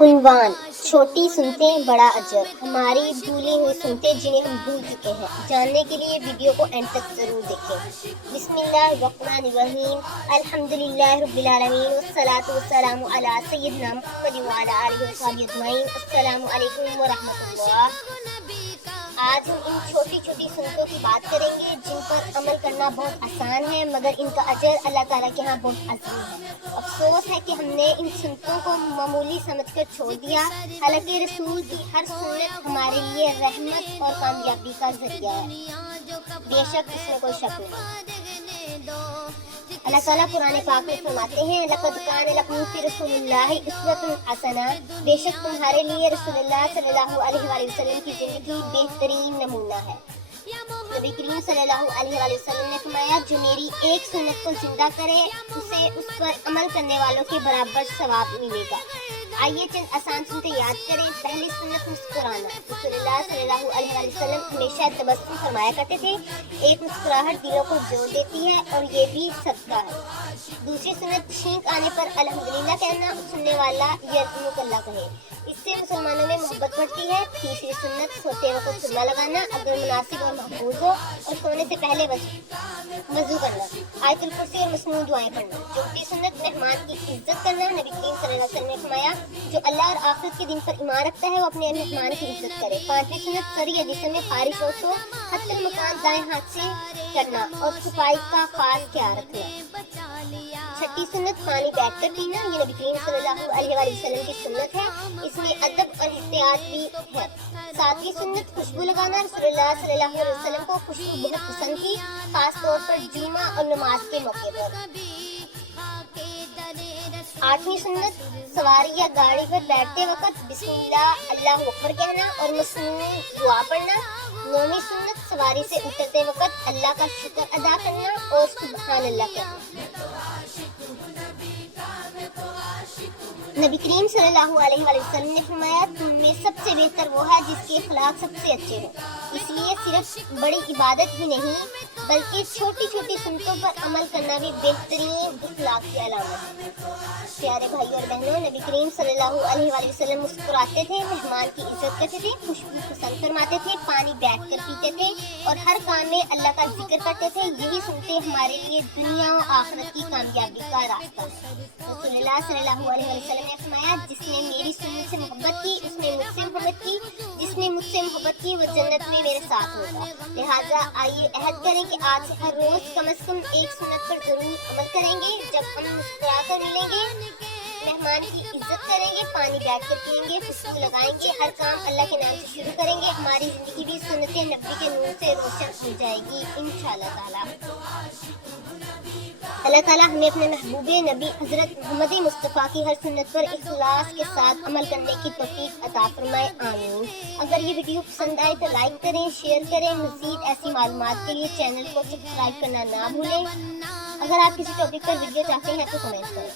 عنوان: چھوٹی سنتیں بڑا اجر، ہماری بھولی ہوئی سنتیں جنہیں ہم بھول چکے ہیں۔ جاننے کے لیے ویڈیو کو اینڈ تک ضرور دیکھیں۔ بسم اللہ الرحمن الرحیم، الحمدللہ رب العالمین، والصلاة والسلام علی سیدنا محمد وعلی آلہ وصحبہ اجمعین۔ السلام علیکم ورحمۃ اللہ۔ آج ہم ان چھوٹی چھوٹی سنتوں کی بات کریں گے جن پر عمل کرنا بہت آسان ہے، مگر ان کا اجر اللہ تعالیٰ کے ہاں بہت عظیم ہے۔ افسوس ہے کہ ہم نے ان سنتوں کو معمولی سمجھ کر چھوڑ دیا، حالانکہ رسول کی ہر سنت ہمارے لیے رحمت اور کامیابی کا ذریعہ ہے۔ بے شک اس میں کوئی شک نہیں۔ اللہ تعالیٰ قرآن پاک میں فرماتے ہیں: لَقَدْ كَانَ لَكُمْ فِي رَسُولِ اللَّهِ أُسْوَةٌ حَسَنَةٌ، بے شک تمہارے لیے رسول اللہ صلی اللہ علیہ وآلہ وسلم کی زندگی بہترین نمونہ ہے۔ نبی کریم صلی اللہ علیہ وآلہ وسلم نے فرمایا: جو میری ایک سنت کو زندہ کرے اسے اس پر عمل کرنے والوں کے برابر ثواب ملے گا۔ آئیے چند آسان سنتیں یاد کریں۔ پہلی سنت: مسکرانا۔ رسول اللہ صلی اللہ علیہ وآلہ وسلم ہمیشہ تبسم فرمایا کرتے تھے۔ ایک مسکراہٹ دلوں کو جوڑ دیتی ہے اور یہ بھی صدقہ ہے۔ دوسری سنت: چھینک آنے پر الحمدللہ کہنا، سننے والا یرحمک اللہ کہے، اس سے مسلمانوں میں محبت بڑھتی ہے۔ تیسری سنت: سوتے وقت سرما لگانا، اگر مناسب اور محفوظ ہو، اور سونے سے پہلے وضو کرنا، آیت الکرسی اور مسنون دعائیں پڑھنا۔ چوتھی سنت: مہمان کی عزت کرنا۔ نبی کریم صلی اللہ علیہ وسلم نے فرمایا: جو اللہ اور آخرت کے دن پر ایمان رکھتا ہے وہ اپنے مہمان کی عزت کرے۔ پانچویں سنت: سر یا جسم میں خارش ہو تو حتی المکان دائیں ہاتھ سے کرنا اور صفائی کا خاص خیال رکھنا۔ چھٹی سنت: پانی بیٹھ کر پینا۔ یہ نبی کریم صلی اللہ علیہ وآلہ وسلم کی سنت ہے، اس میں ادب اور احتیاط بھی ہے۔ ساتویں سنت: خوشبو لگانا۔ رسول اللہ صلی اللہ علیہ وسلم کو خوشبو بہت پسند تھی، خاص طور پر جمعہ اور نماز کے موقع پر۔ آٹھویں سنت: سواری یا گاڑی پر بیٹھتے وقت بسم اللہ اللہ اکبر کہنا اور مسنون دعا پڑھنا۔ نویں سنت: سواری سے اترتے وقت اللہ کا شکر ادا کرنا اور سبحان اللہ کہنا۔ نبی کریم صلی اللہ علیہ وآلہ وسلم نے فرمایا: تم میں سب سے بہتر وہ ہے جس کے اخلاق سب سے اچھے ہوں۔ اس لیے صرف بڑی عبادت ہی نہیں بلکہ چھوٹی چھوٹی سنتوں پر عمل کرنا بھی بہترین اخلاق کی علامت ہے۔ پیارے بھائی اور بہنوں، نبی کریم صلی اللہ علیہ وآلہ وسلم مسکراتے تھے، مہمان کی عزت کرتے تھے، خوشبو پسند فرماتے تھے، پانی بیٹھ کر پیتے تھے اور ہر کام میں اللہ کا ذکر کرتے تھے۔ یہی سنتیں ہمارے لیے دنیا و آخرت کی کامیابی کا راستہ ہے۔ رسول اللہ صلی اللہ علیہ وسلم نے فرمایا: جس نے میری سنت سے محبت کی اس نے مجھ سے محبت کی، جس نے مجھ سے محبت کی وہ جنت میں میرے ساتھ ہوگا۔ لہٰذا آئیے عہد کریں کہ آج سے ہر روز کم از کم ایک سنت پر ضرور عمل کریں گے۔ جب ہم مسکرا کر ملیں گے، مہمان کی عزت کریں گے، پانی بیٹھ کر پیئیں گے، خوشبو لگائیں گے، ہر کام اللہ کے نام سے شروع کریں گے، ہماری زندگی بھی سنت نبی کے نور سے روشن ہو جائے گی انشاءاللہ تعالیٰ۔ اللہ تعالیٰ ہمیں اپنے محبوب نبی حضرت محمد مصطفیٰ کی ہر سنت پر اخلاص کے ساتھ عمل کرنے کی توفیق عطا فرمائے، آمین۔ اگر یہ ویڈیو پسند آئے تو لائک کریں، شیئر کریں۔ مزید ایسی معلومات کے لیے چینل کو سبسکرائب کرنا نہ بھولیں۔ اگر آپ کسی ٹاپک پر ویڈیو چاہتے ہیں تو کمنٹ کریں۔